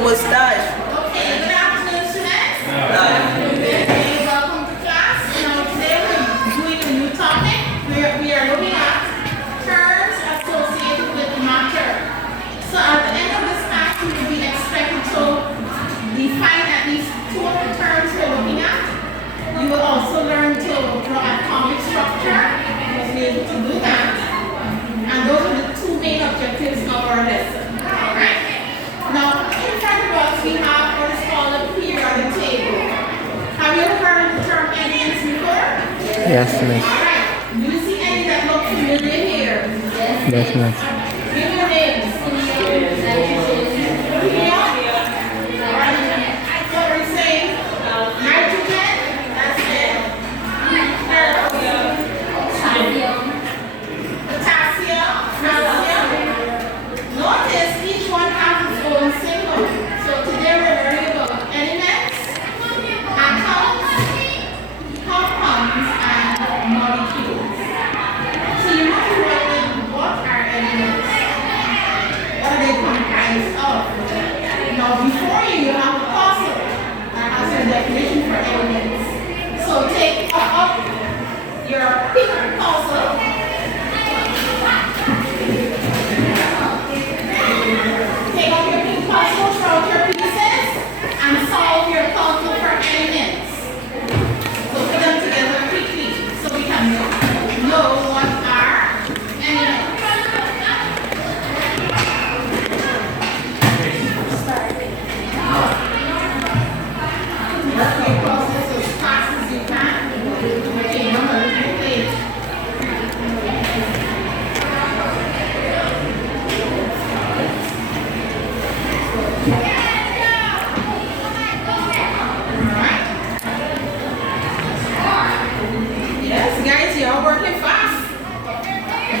Mustache. Okay, good afternoon, students. Okay, welcome to class. Now today we're doing a new topic. We are looking at terms associated with matter. So at the end of this class, you will be expected to define at least two of the terms we're looking at. You will also learn to draw atomic structure. You'll be able to do that. And those are the two main objectives of our lesson. Alright? Now, in front of us, we have what is called a periodic table. Have you ever heard of the term elements before? Yes, miss. Alright. Do you see any that look familiar here? Yes, miss. Give your names. Leon? Alright. What are we saying? Nitrogen? That's it. Potassium? Calcium? Notice each one has its own symbol. So today we're learning about elements, atoms, compounds, and molecules. So you have to write in what are elements? What are they comprised of? Now before you have a puzzle that has a definition for elements. So take up your pink puzzle. Take up your pink puzzle, throw out your pieces, and solve your puzzle for elements. So put them together quickly so we can know what are elements. Work your puzzles as fast as you can. Okay, number 8. Yes, guys, you're working fast.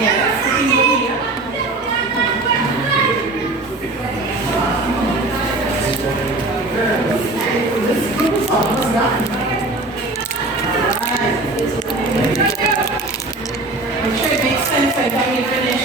Yes, sitting over here. This group is almost done. Alright. I'm sure it makes sense by the time you finish.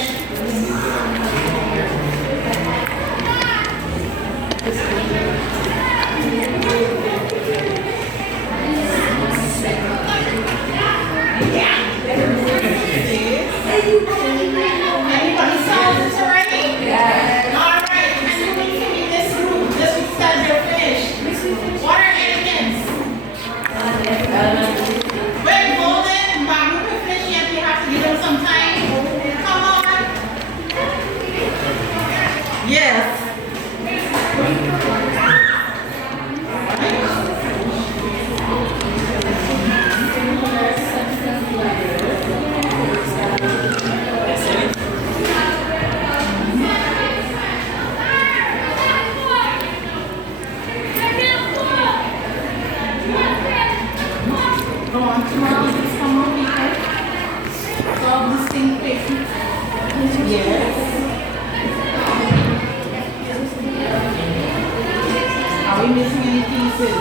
Anybody solve this already? Yes. All right. And you will finish this group. This week says you're finished. What are elements? Wait, hold it. Babu can finish yet. You have to give them some time. Come on. Yes. Go on tomorrow. Just come on, people. Solve this thing quickly. Yes. Are we missing any pieces?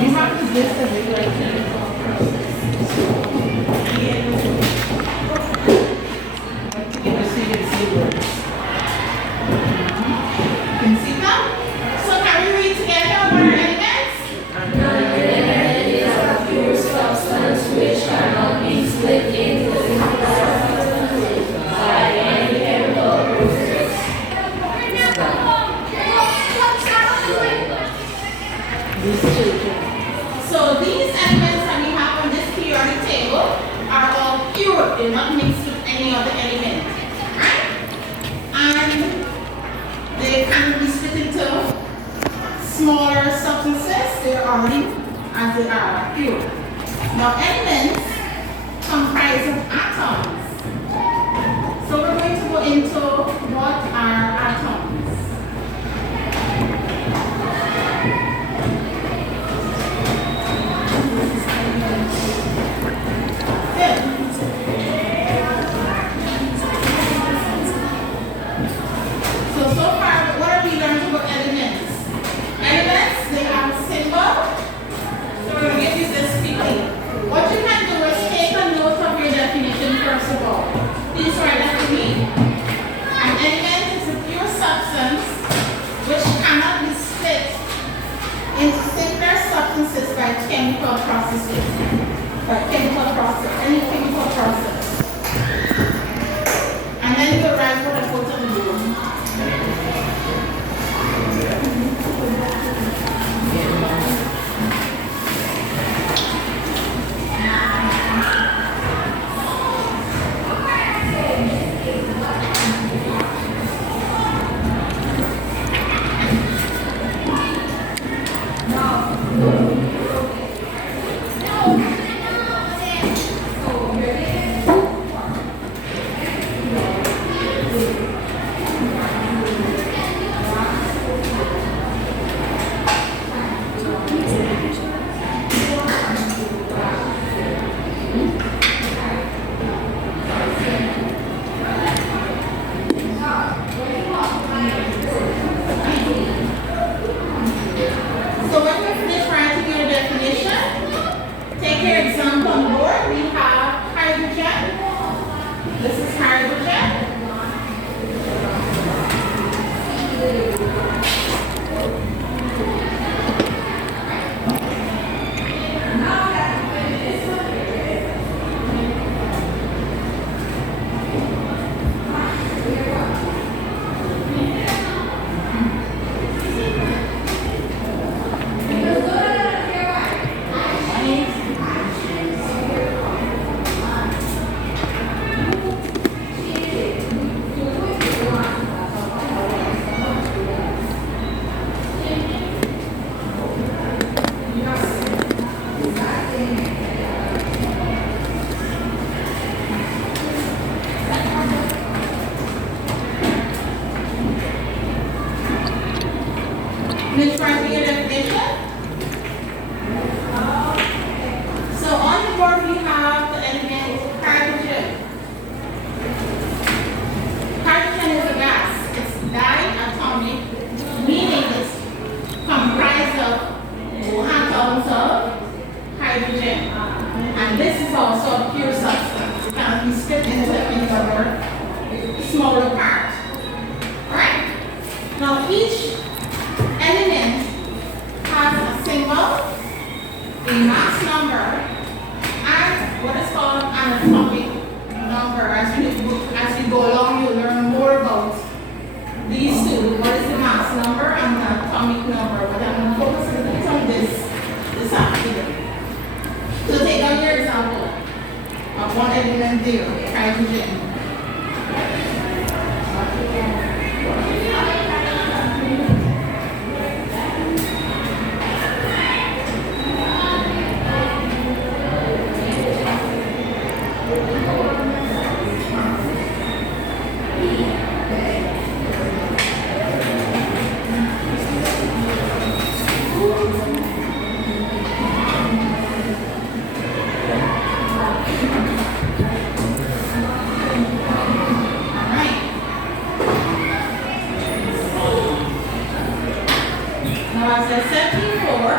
You have to list everything right here. You can see it words. You can see them? So can we read together what are elements? Which cannot be split into by any chemical process. So these elements that we have on this periodic table are all pure. They're not mixed with any other element. Right? And they can be split into smaller substances. They're already as they are pure. Now elements comprise of atoms. So we're going to go into what are atoms. Good. So far, what have we learned about elements? Elements, they have a symbol. So we're going to get you this quickly. What you can do is take a note of your definition first of all. Please write that to me. An element processes, like chemical process, any chemical process. And then you write what I put on the board. So when you finish writing your definition, take your example on board. We have hydrogen. This is hydrogen. Finish writing your definition. So on the board we have the element hydrogen. Hydrogen is a gas. It's diatomic, meaning it's comprised of 2 atoms of hydrogen. And this is also a pure substance. It can be split into another smaller part. Alright? Now each element has a symbol, a mass number, and what is called an atomic number. As you go along, you'll learn more about these two. What is the mass number and the atomic number? But I'm going to focus a little bit on this afternoon. So take out your example of one element there, hydrogen. Now, as I said before,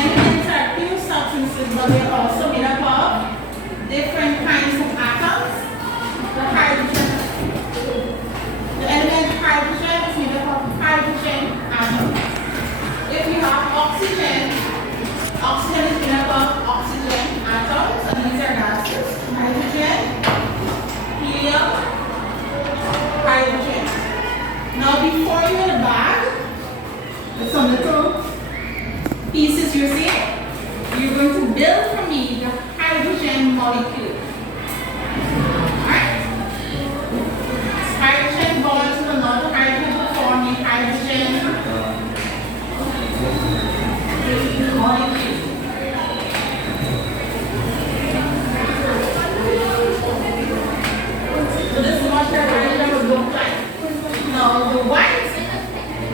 elements are pure substances, but they're also made up of different kinds of atoms. The element hydrogen is made up of hydrogen atoms. If you have oxygen is made up of oxygen atoms, and these are gases. Hydrogen, helium, hydrogen. Now, before you in the bag, there's some little pieces you see. You're going to build for me the hydrogen molecule. Alright? Hydrogen bonds to another hydrogen to form a hydrogen molecule. So this is what your hydrogen would look like. Now the white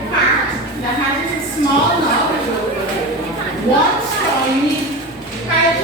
part that has a small knob, one straw, you need hydrogen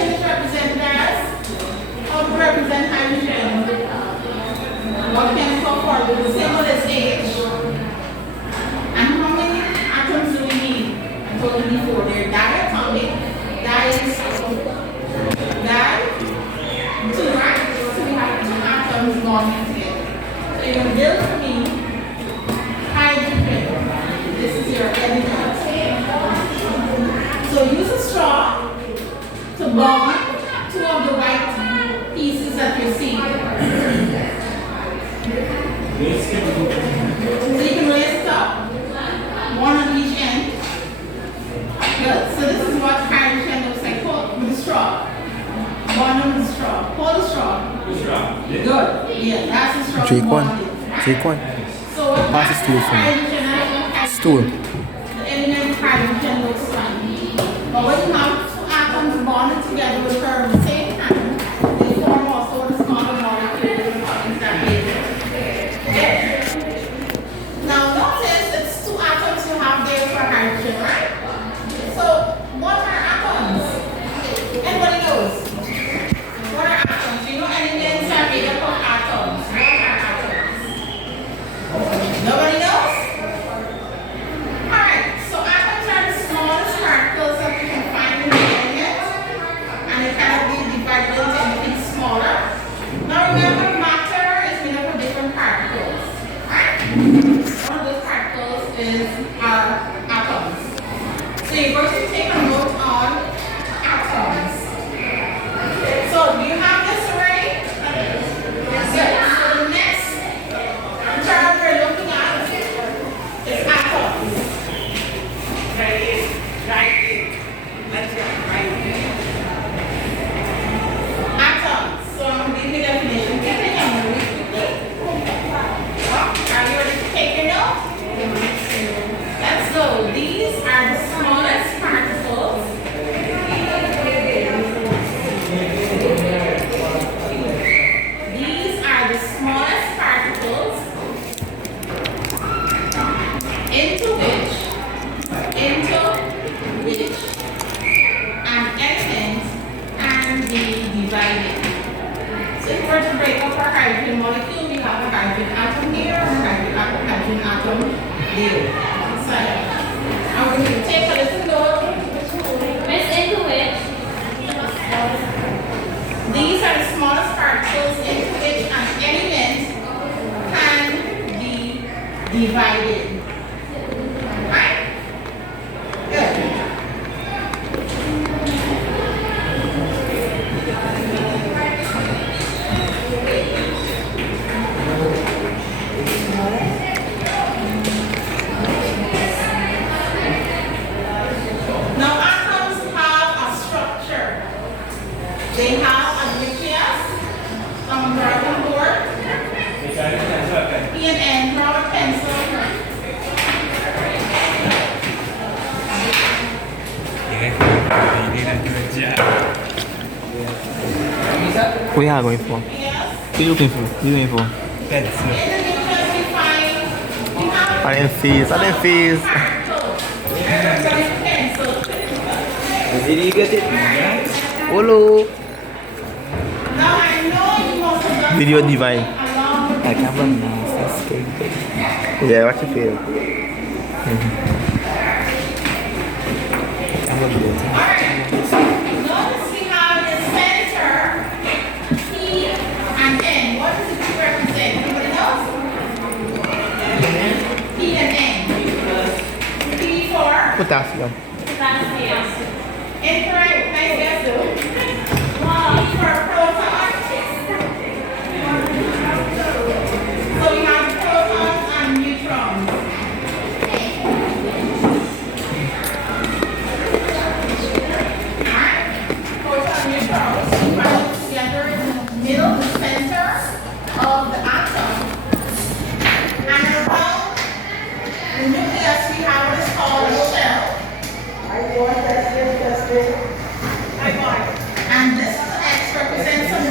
So you can raise it up, one on each end. Good. So this is what hydrogen looks like. Hold with the straw. One on the straw. Hold the straw. Good. Yeah, that's the straw. Take one. Bonded. Take one. So what Pass the stool for me. hydrogen atoms, Stool. the element hydrogen looks like. But when you have two atoms bonded together with her at the same time, they form also what is called a molecule in that case. Now notice it's two atoms you have there for hydrogen, right? So what are atoms? Anybody knows? What are atoms? You know elements are made up of atoms. What are atoms? Nobody knows? Alright, so atoms are the smallest particles that you can find in the element, and it cannot be divided into anything smaller. Now remember, matter is made up of different particles. Right? One of those particles is our atoms. So you're going to take a note on atoms. So do you have this already? Yes. Good. So the next term we're looking at is atoms. Atoms. So I'm going to give you the definition. Take it and read quickly. Well, are you ready to take your note? Let's go. These are the smallest particles. These are the smallest particles into which an element can be divided. So if we're to break up our hydrogen molecule, we have a hydrogen atom here and a hydrogen atom there. So I'm going to take a little note. Miss into which These are the smallest particles into which an element can be divided. Right? Good. Now atoms have a structure. They have a nucleus, some dragon board, P and N, draw a pencil. What are you going for? Yes. What are you looking for? What are you looking for? In the nucleus we find, we have I didn't freeze. I didn't freeze. particles. Pencil. Did you get it? Hello. Now I know you must have done Video something divine. along with I can't run now. That's scary. Yeah, watch your feel. I'm gonna do it. Alright, notice we have the center, P and N. What does it represent? Anybody knows? P and N. P for Potassium. incorrect, nice guess though. P for proton. So we have protons and neutrons. Alright, proton and neutrons. We find them together in the middle, the center of the atom. And around the nucleus we have what is called a shell. And this X represents some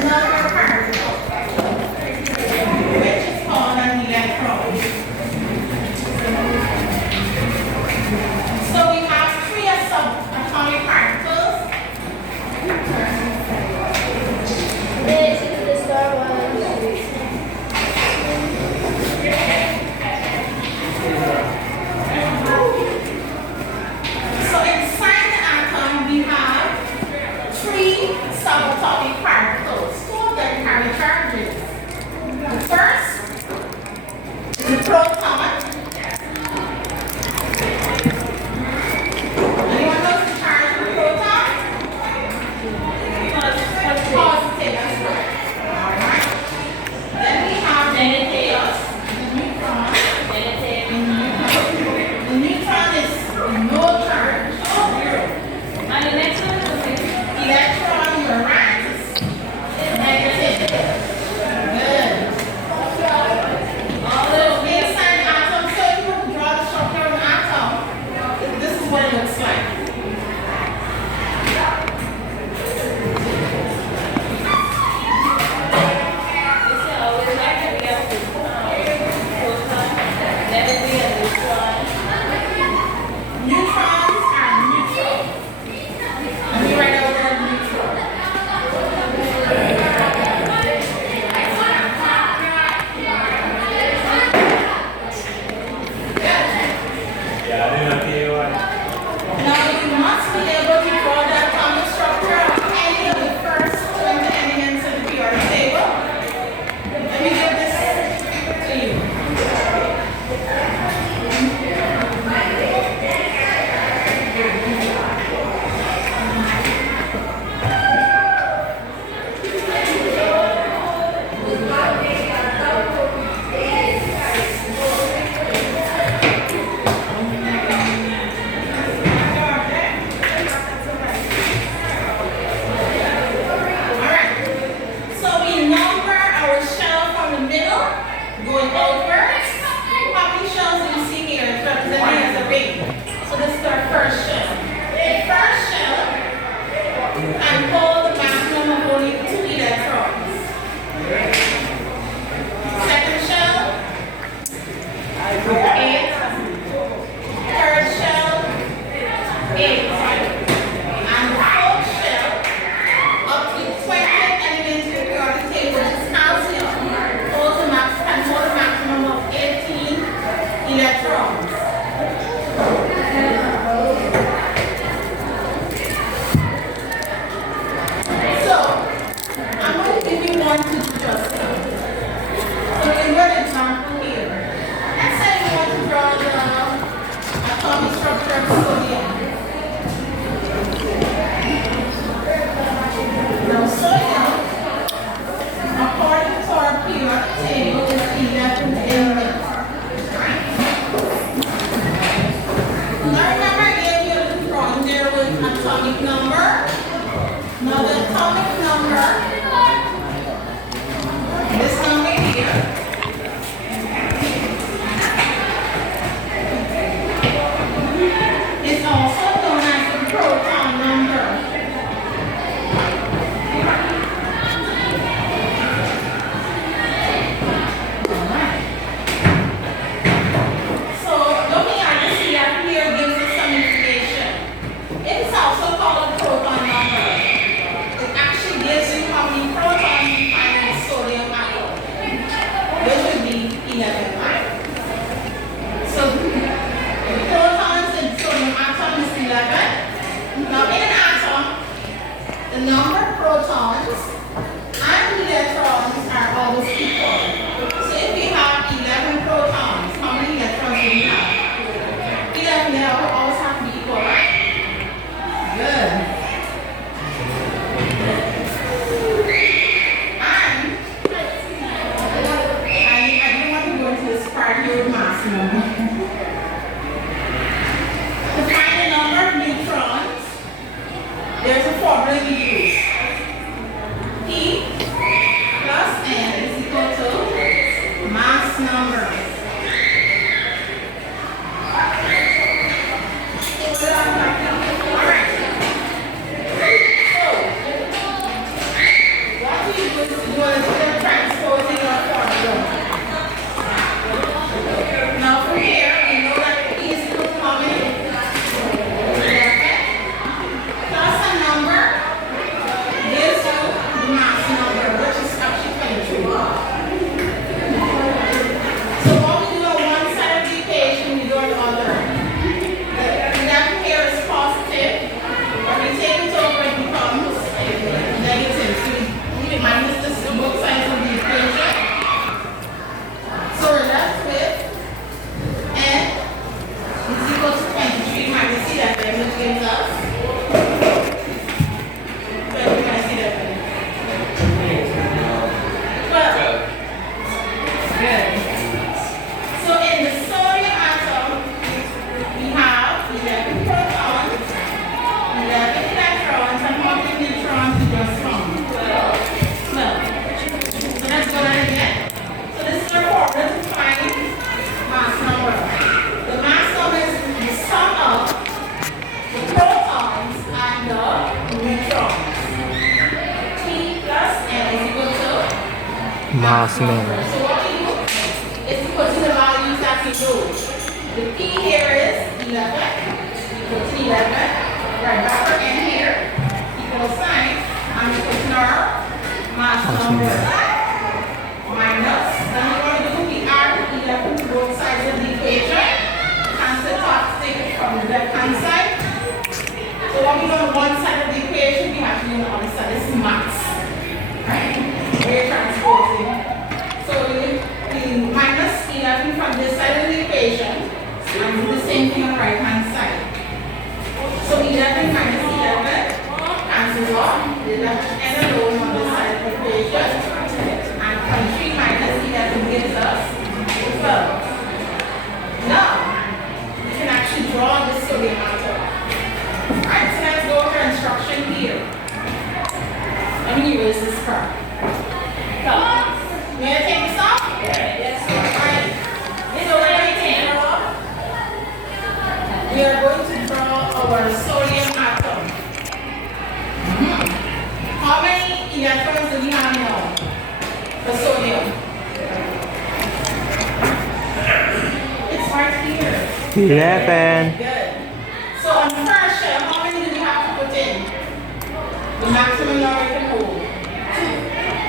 atomic structure of sodium. Now, sodium, according to our periodic table, is 11 elements. Now, remember I gave you a drawing there with atomic number. Now, the atomic number, this number here, is also known as the proton number. So looking at this here gives us some information. It is also called a proton number. It actually gives you how many protons you find in a sodium atom, which would be 11, right? So the protons in sodium atom is 11. Now in an atom, the number of protons and electrons are always equal. So if we have 11 protons, how many electrons do we have? 11, they always have to be equal, right? Good. And I didn't want to go into this part here with mass number. To find the number of neutrons, there's a formula we use. P plus N is equal to mass number. Alright. So, what we do is do a little transposing of formula. Now from here, we know that P is equal to how many? 11 plus a number gives you the mass number, which is actually 23. So what we do on one side of the equation, we do on the other. The 11 here is positive. When we take it over, it becomes negative. So we minus this on both sides of the equation. So we're left with N is equal to 23 minus 11, which gives us 20 minus 11. 12. Good. So in the sodium atom, we have 11 protons, 11 electrons, and how many neutrons we just found? 12. So let's go ahead again. So this is our formula to find mass number. The mass number is the sum of the protons and the neutrons. P plus N is equal to Mass number. so what we do is to put in the values that we know. The P here is 11, equal to 11. Right back our N here, equal sign, and we put in our mass number. Minus, then we're going to do, we add 11 to both sides of the equation. Cancel it off, take it from the left hand side. So what we do on one side of the equation, we have to do on the other side. This is maths. Right? We're transposing. So we minus 11 from this side of the equation and do the same thing on the right hand side. So 11 minus 11 cancels off. The left and alone on this side of the equation. And 23 minus 11 gives us 12. Now, we can actually draw the sodium atom. Alright, so let's go over instruction here. Let me erase this part. May I take this off? Yes. Alright. So when we take it off, we are going to draw our sodium atom. How many electrons do we have now for sodium? It's right here. 11. Good. So on the first shell, how many do we have to put in? The maximum number we can hold.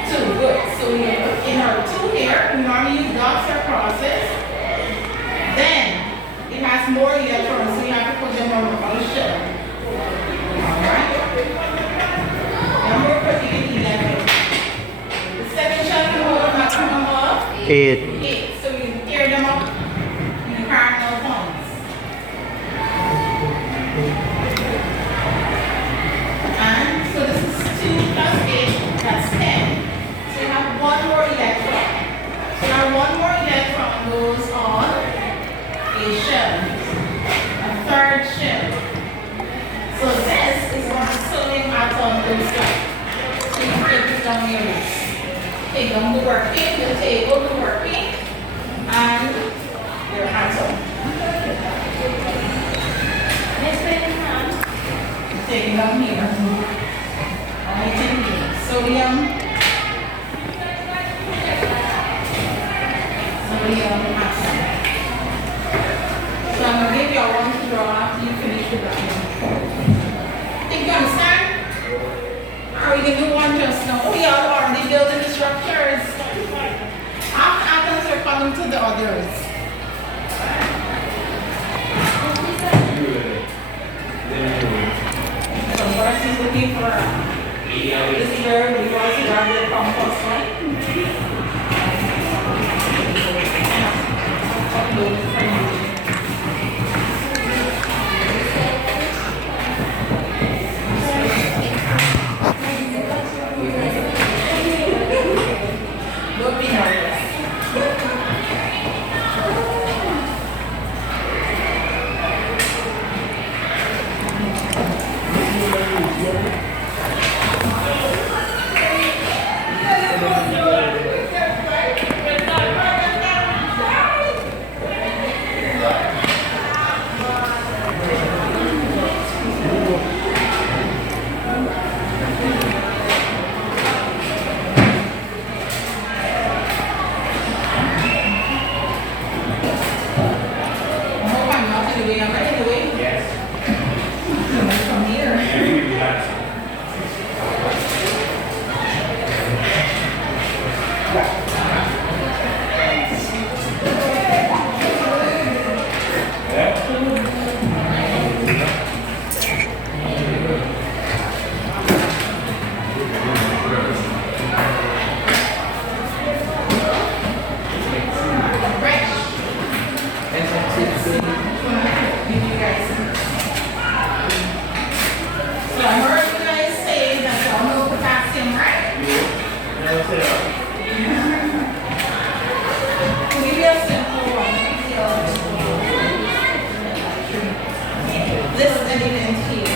Two. Good. So we put in our 2 here. We normally use dots or crosses. Then it has more electrons, so we have to put them on the other shell. Alright? Then we're putting in 11. The second shell can hold a maximum of 8. 8. So we tear them up in cardinal points. looks like. So you break this down your wrist. Take down the working, the table, the working, and your hands up. Miss Benham. Take it down here. Alright, sodium. Sodium acid. So I'm going to give you all one to draw after you finish the drawing. Think you understand? Or we can do one just now. Oh, y'all are already building the structures. After atoms are coming to the others. So first he's looking for this is where we was around the compost, right? Don't be nervous. I hope I'm not in the way. Am I in the way? Yes. From here. Right. Give you guys. So I heard you guys say that y'all know potassium, right? I'll give you a simple one. This element here.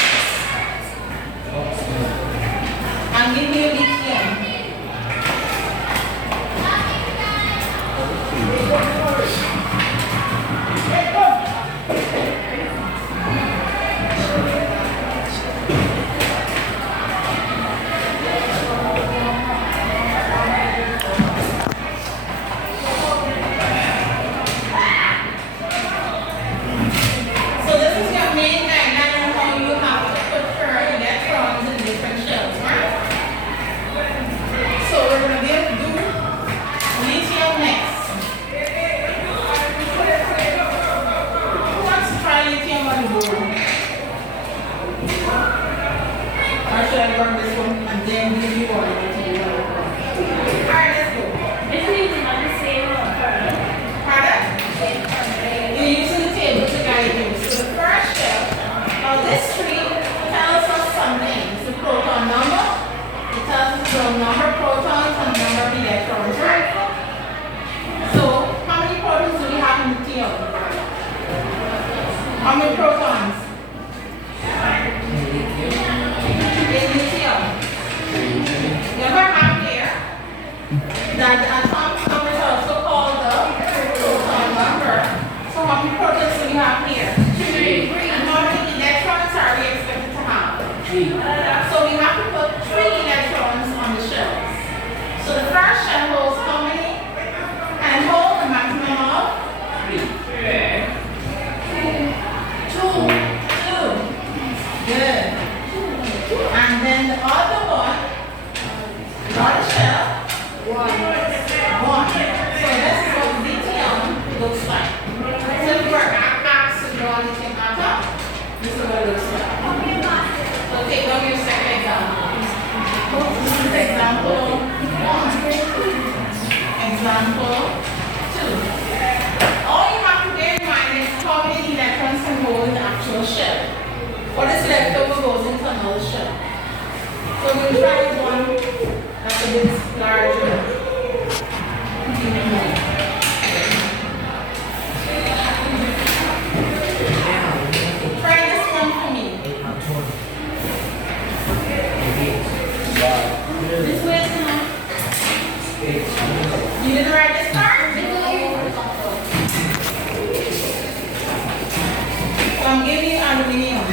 I'll give you lithium. So this is your main diagram of how you have to put your electrons in different shells, right? So we're going to do lithium next. Who wants to try lithium on the board? Or should I run this one and then give you one to do one? Alright, let's go. Miss using on the same one first. Pardon? You're using the table to guide you. So the first shell of this tree tells us something. It's the proton number. It tells us the number of protons and the number of electrons, right? So how many protons do we have in the tail? How many protons? In the tail. You ever have here that the atomic number is also called the proton number. So how many protons do we have here? 3. And how many electrons are we expected to have? 3. So we have to put 3 electrons on the shells. So the first shell holds how many? And hold a maximum of? 2. Good. And then the other one, the other shell? 1. So this is what lithium looks like. So if you are asked to draw lithium atom, this is what it looks like. So take down your second example. This is example 1. Example 2. All you have to bear in mind is how many electrons can hold in the actual shell. What is left over goes into another shell. So we'll try this one that's a bit larger. Try this one for me. give you aluminium.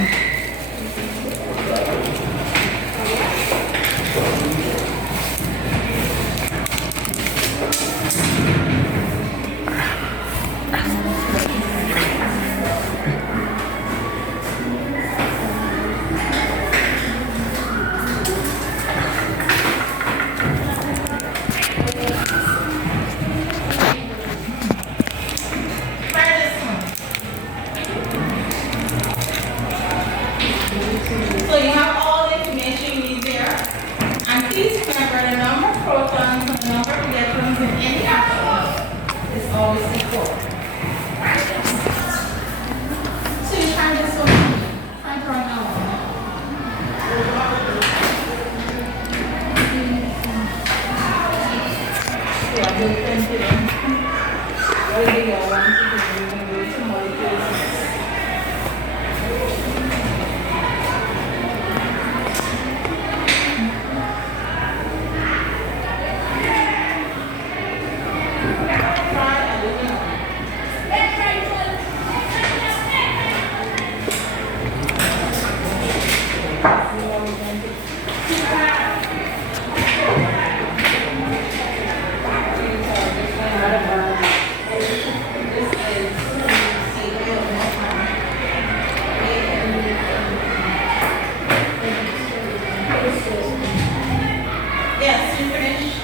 So you have all the information you need there. And please remember the number of protons and the number of electrons in any atom is always equal. So you find this one. Try to run Yes, you finished.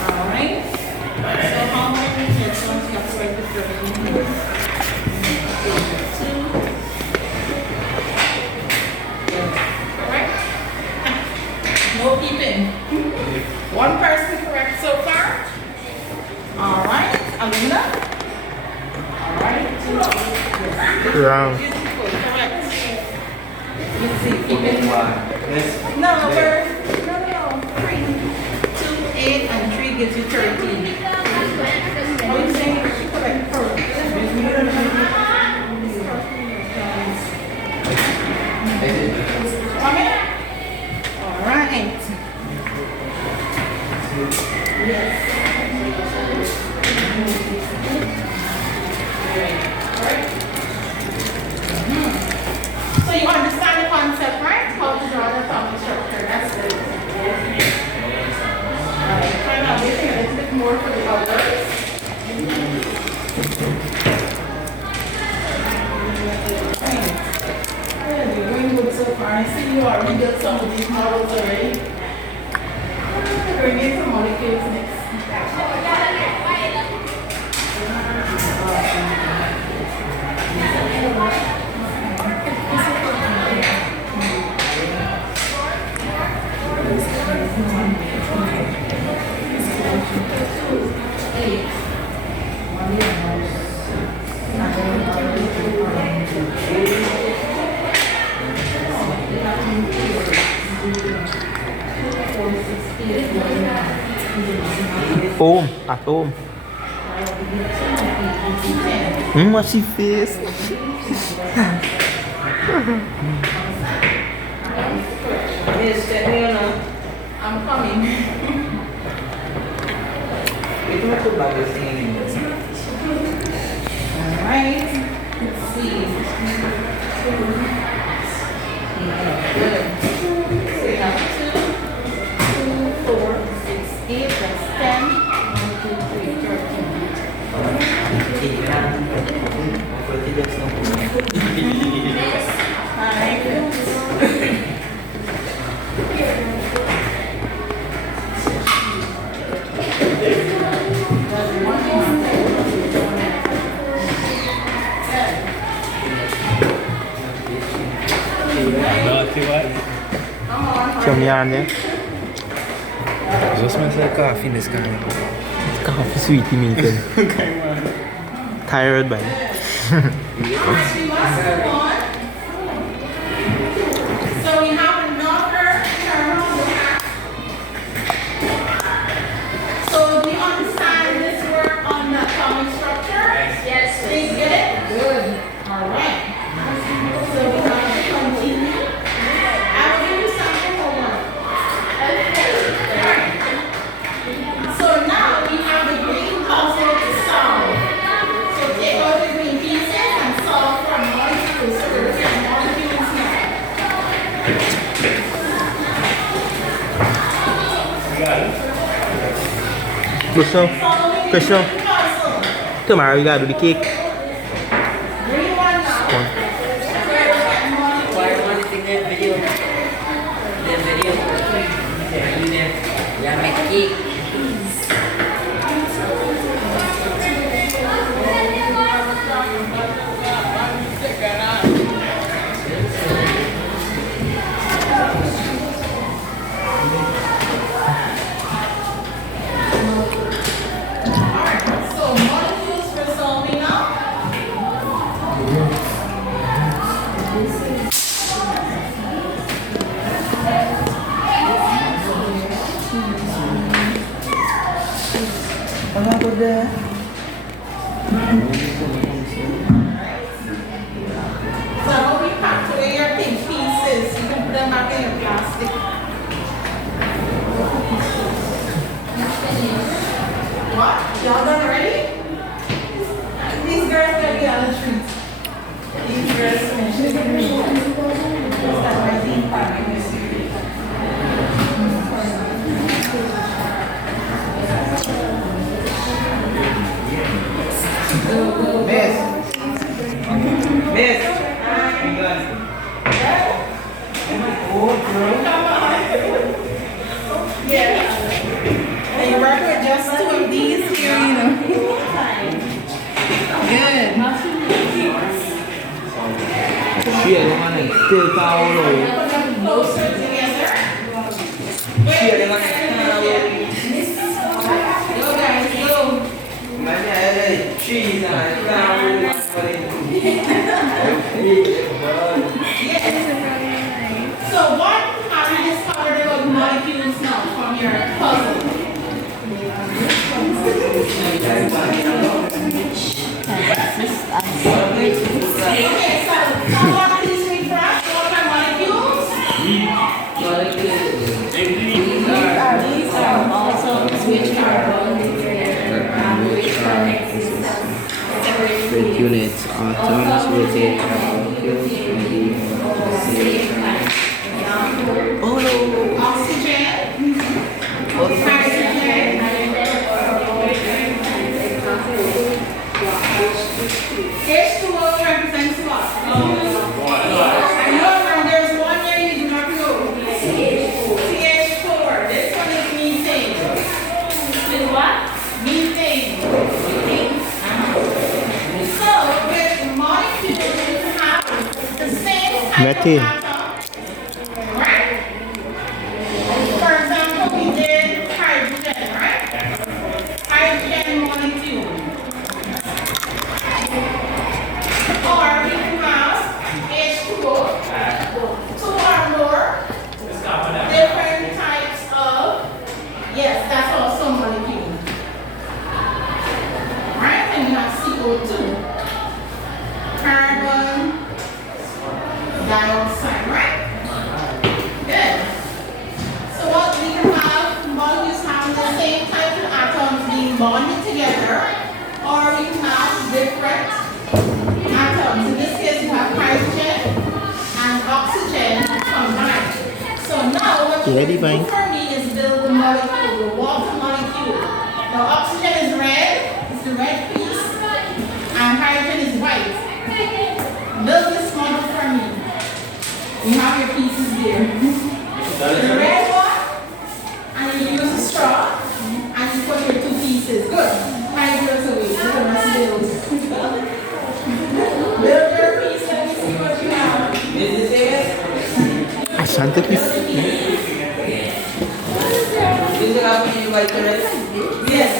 All right. So how many electrons you have to write the first? Two. Correct? No peeping. One person correct so far. All right. Aluna. All right. Round. Beautiful. Correct. Let's see. Keep it. Yes. No, no. 3. 2, 8, and 3 gives you 13. How are you saying it? Correct. All right. Yes. So you understand the concept, right? How to draw the atomic structure. That's good. Alright, try now making a little bit more for the others. Good, you're doing good so far. I see you already built some of these models already. We're going to get some molecules next. Atom. What she fez? I'm coming. Ito na ito bago singin. Alright. Let's see. Good. So you have 2, 4, 6, 8, that's 10. 1, 2, 3, 13. Ciągnianie. Zostań sobie coffee in this kind. Coffee sweetie meeting. Tired by We must move on. So we have another term to have. So do you understand this work on the atomic structure? Yes. Please get it? Good. All right. So we have to continue. I will give you something homework. Alright. So now we have the green puzzle to solve. So take out the green pieces. Crystal, Crystal, Puzzle. tomorrow you gotta do the cake. Green one now. Come on. Why I want to take that video? That video. You there? Yeah, make cake. So molecules for solving now. So when we pack away your pink pieces, you can put them back in your plastic. What? Y'all done already? These girls gotta be on the treats. These girls mentioned that my team party this year. Miss. You got Yeah. And you work with just two of these here, you know. Good. Share the money. Still power low. Put them closer together. Share the money. Go guys, go. Man, I cheese and So what have you discovered about molecules now from your puzzle? Okay, so what these three for us? What are molecules? These are also switch carbon. Red units are atoms rotate molecules Oxygen, hydrogen, H2O represents what? Remember, there's one here you do not know. CH4. This one is methane. With what? Methane. So, with molecules, you have the same type Methane. of atom. Right? For example, we did hydrogen, right? Hydrogen molecule. Or we can have H2O, two or more different types of, yes, that's also molecule. Right? And we have CO2, carbon dioxide, right? Good. So what we can have molecules having the same type of atoms being bonded together, or we can have different atoms. In this case, we have hydrogen and oxygen combined. So now what you Ready, can Mike? do for me is build the molecule, the water molecule. Now oxygen is red, it's the red piece, and hydrogen is white. Build this model for me. You have your pieces there. The red one, and you use a straw, and you put your two pieces. Good. Hide yours away. Let's build. Build your piece. Let me see what you have. This is it. Asante kiss. This is how you like the rest. Yes.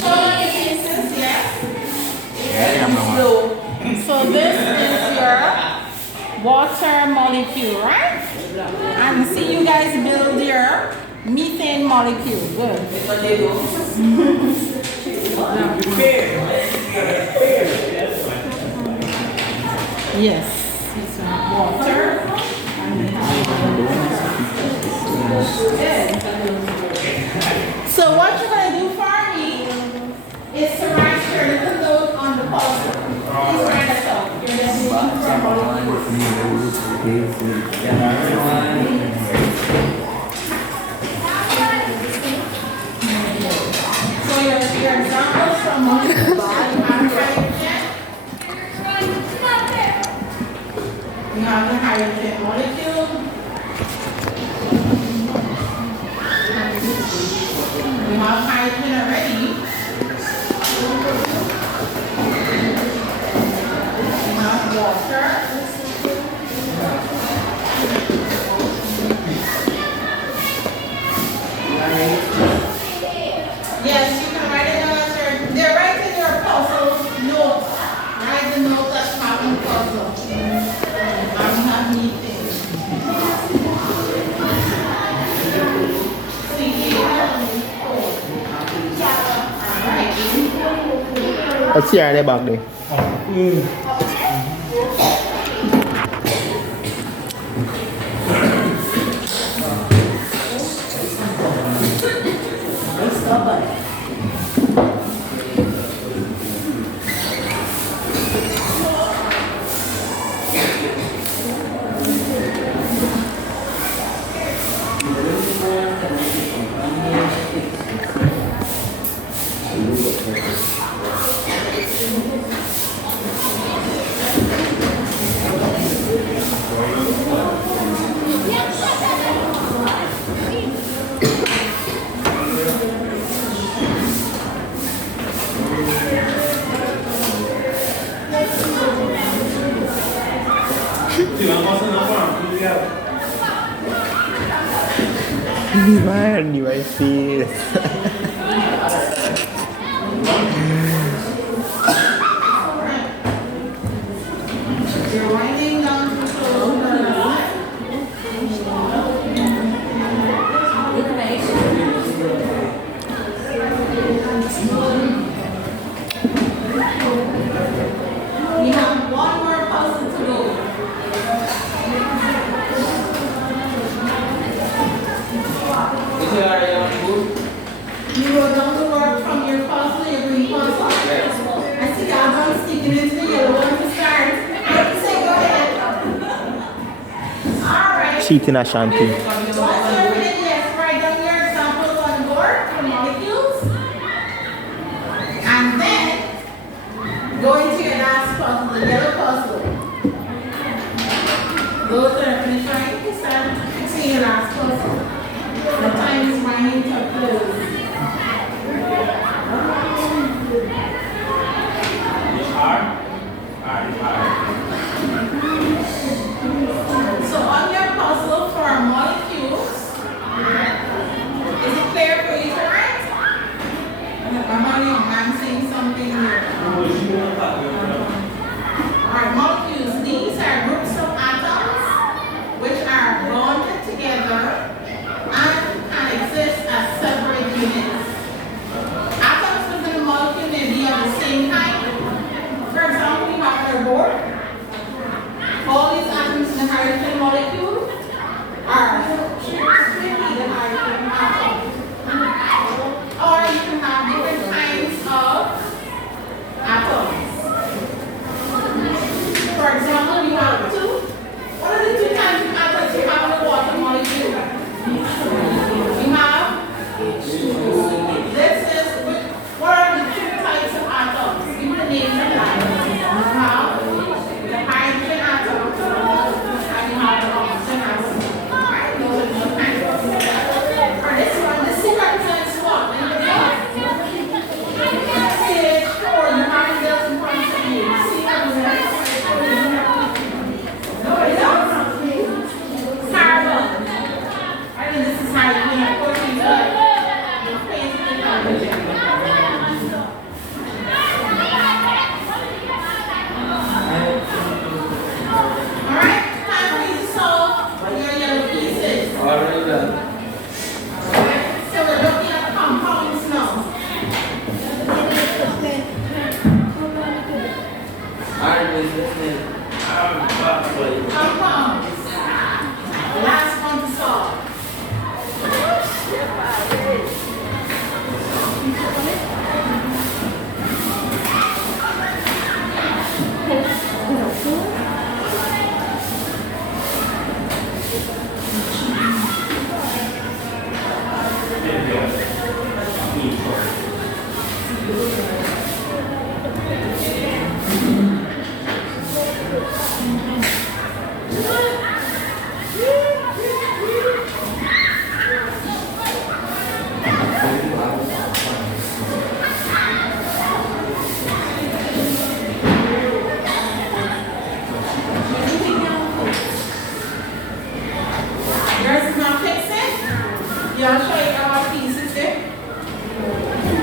Show me your pieces. Yes. So this is your water molecule, right? And see you guys build your methane molecule. Good. Yes. It's water. And we have good. So what you're going to do for me is to write your little note on the puzzle. Please write it out. You're going to do it for molecules. molecule. Hydrogen. We have the hydrogen molecule. We have hydrogen already. We have water. Yes, you can write it down as your, they're right in your puzzle note. Write the note that's not in the puzzle. I don't have anything. Alright. Let's see how they back there. Man, you might see it. You're writing down the total. We have one more puzzle to go. You wrote down the word from your puzzle, your green puzzle. I see the other one sticking into the yellow one to start. I can say go ahead. Alright. Cheating Ashanti. Once you're ready, yes, write down your examples on the board for molecules. And then go into your last puzzle, the yellow puzzle. Those that are finished writing, you start fixing your last puzzle. The time is winding to a close. So on your puzzle for our molecules, is it clear for you to write? I'm saying something here. Alright, molecules, these are groups of atoms which are bonded together and can exist as separate units. Atoms within a molecule may be of the same kind. For example, we have our board. All these atoms in the hydrogen molecule are strictly the hydrogen atom. Or you can have different kinds of atoms. For example, we have two. What are the two kinds of atoms you have in the water molecule? You have this is what are the two types of atoms? Give me the names of that. You have the hydrogen atom and you have the oxygen atom. Alright, those are the two kinds. For this one, the C represents what? Stage 4, you have it built in front of you. C represents nobody else? Carbon. I mean, this is hydrogen, of course, you know. Alright, time for you to solve your yellow pieces. Already done. Alright, so we're looking at compounds now. Alright, Miss Smith. Compounds. The last one to solve.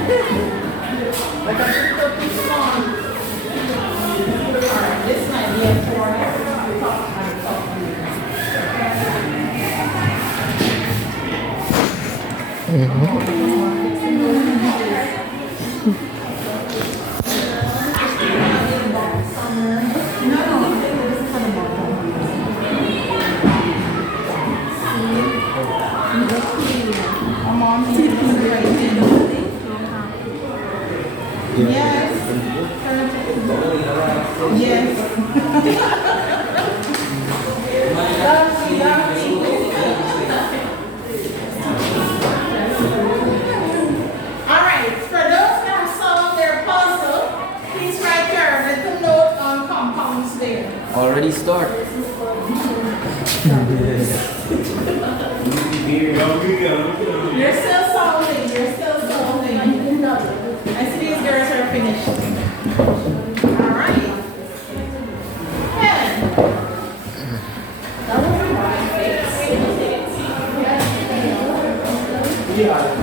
Like a little piece of lawn. Alright, this might be a corner. Yes. Yes. Lovely, lovely. All right, for those that have solved their puzzle, please write your little note on compounds there. Already start. You're still solving, you're still solving. I see these girls are finished. All right. Helen.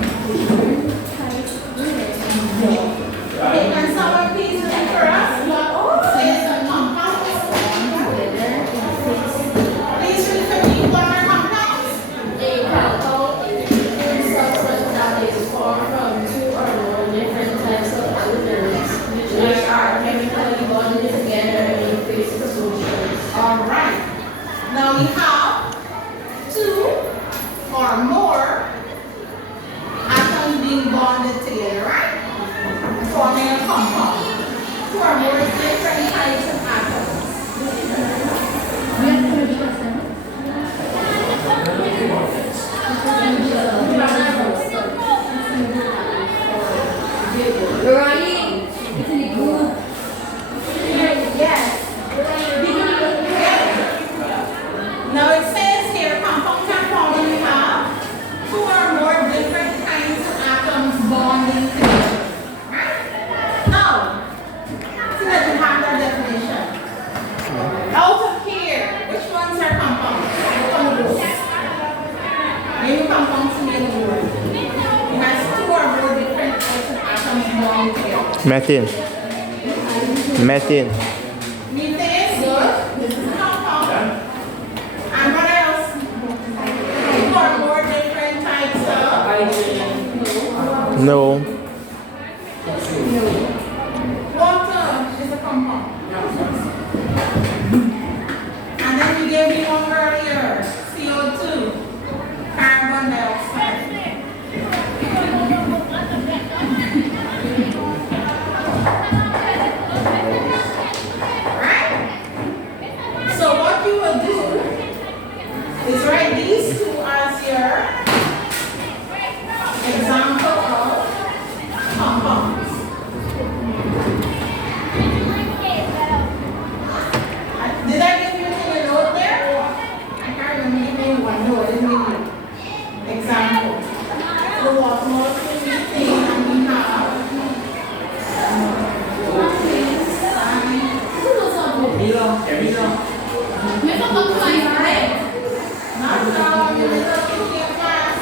Okay, can someone please read for us what says on compounds? Please read for me what are compounds? A compound is a substance that is formed from two or more different types of elements, which are chemically bonded together in physical solutions. All right. Now we have two or more atoms being bonded together, right? Forming a compound. Two or more different types of atoms. Yes. Now it says here compounds are formed when we have two or more different kinds of atoms bonding together. Right? Now, see that you have that definition. Out of here, which ones are compounds? Which one of those? Name compounds to me in the word. It has two or more different types of atoms bonding together. Methane. Methane. Methane, good. This is a compound. And what else? Two or more different types of No. water is a compound. And then we gave you one earlier, CO2, carbon dioxide. Right? So what you will do is write these two as your example of compounds. Did I give you a note there? I can't remember giving you one. No, I didn't give you. Example. The water molecule methane and we have not now, you little picking class.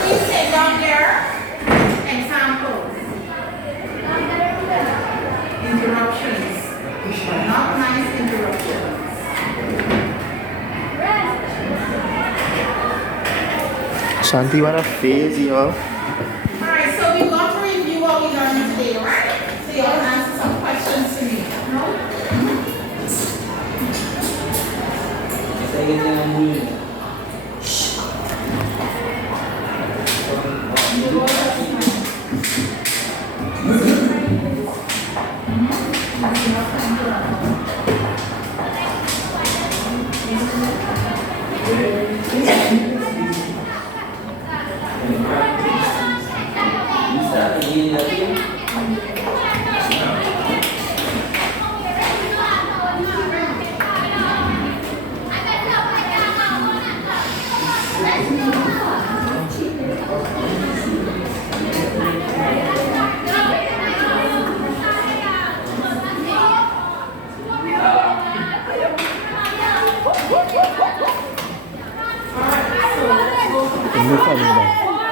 Please take down your examples. Interruptions. Not nice interruptions. Shanti, what a face, yo. Alright, so we're going to review what we learned today, right? So you all can answer some questions to me. Ini family.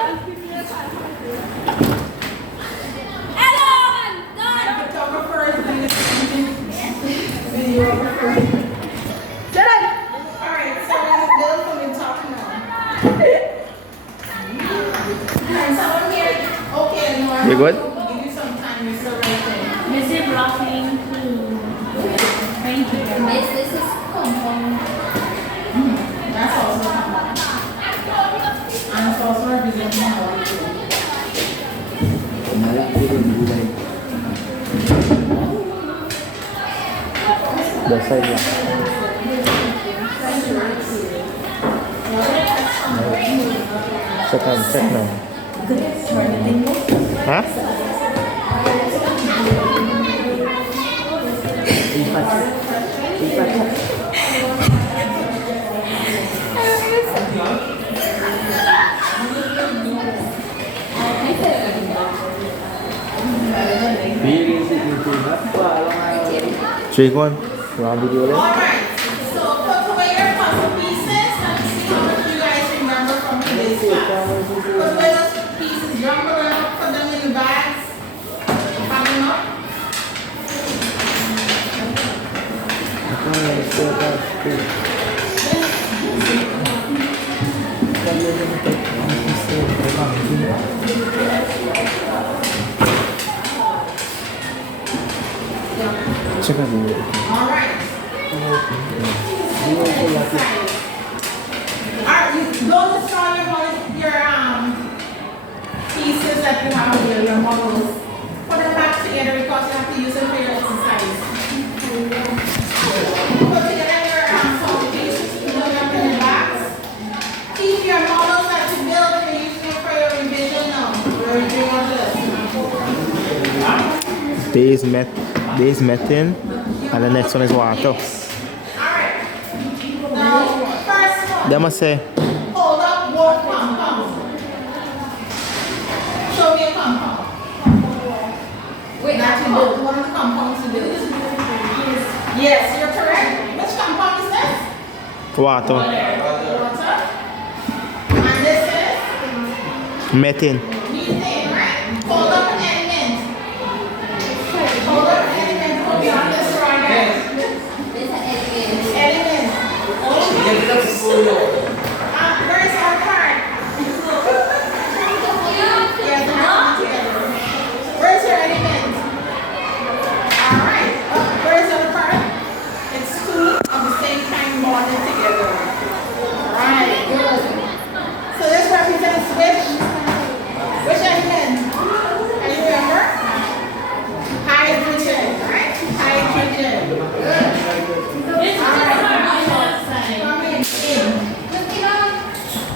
You good? Give you some time, you're still right there. Is it blocking? Thank you. Miss, this is compound. That's also compound. And it's also representing our Malak turun gulai. The side lah. Check now. Huh? Three one. Round video there. Alright, so put away your puzzle pieces. Let's see how much you guys remember from today's class. Put away those pieces, jumble them up, put them in the bags. Have them up. Check out the Alright. Alright, you don't destroy your pieces that you have here, your models. Put them back together because you have to use them for your exercise. Put together your puzzle pieces, put them up in the bags. Keep your models that you build and you're using it for your revision now. We're doing all this. base methane, and the next one is water. Alright. Now, first one. They must say, Hold up one compound. Show me a compound. Wait, that you build. One of the compounds you build. Yes, you're correct. Which compound is this? water, Water. And this is? methane, Methane, right? Hold up an element. Hold up an element. Hold on this right here. Element. Where is our card? Yeah, the hand together. Where's your element? Alright. Where's your card? It's two of the same kind bonded together. Alright, good. So this represents which element? Can you remember? Hydrogen, right? Hydrogen. Good. Alright.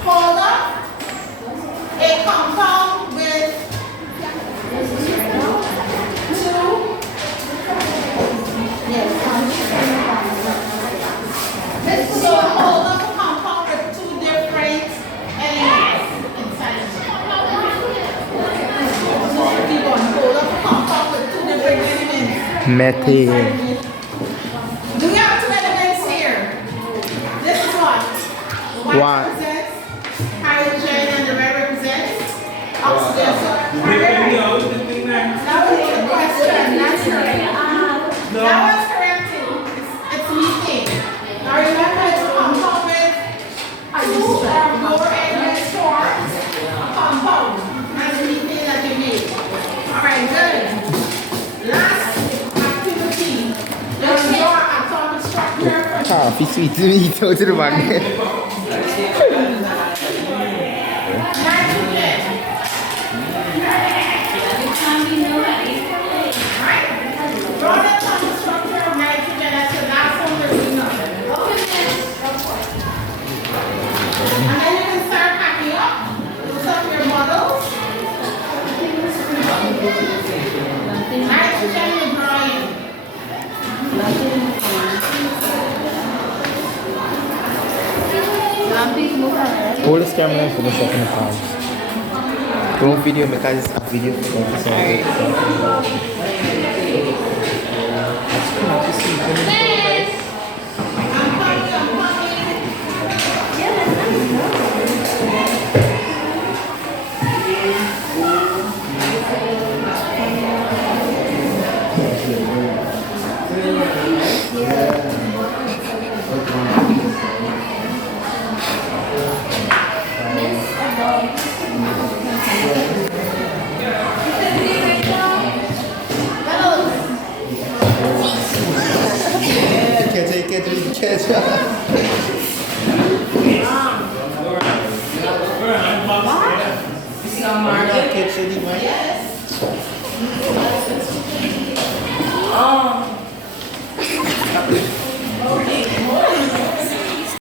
Hold up a compound with two. Yes. So hold up a compound with two different elements inside. So keep on. Hold up a compound with two different elements. methane, Do we have two elements here? This is what? One What? represents hydrogen and the red represents oxygen. So that was the question. That's correct. That was correct too. It's methane. Now remember it's a compound with two or more elements forms a compound. That's methane that you made. Alright, good. Last activity. Let's draw atomic structure for sweet, go to the back. nitrogen. Right? Draw the atomic structure of nitrogen. That's the last one we're doing now. And then you can start packing up some of your models. Nitrogen you're drawing. Hold this camera for the second part. Don't video because it's a video for catch it, catch it. Yes.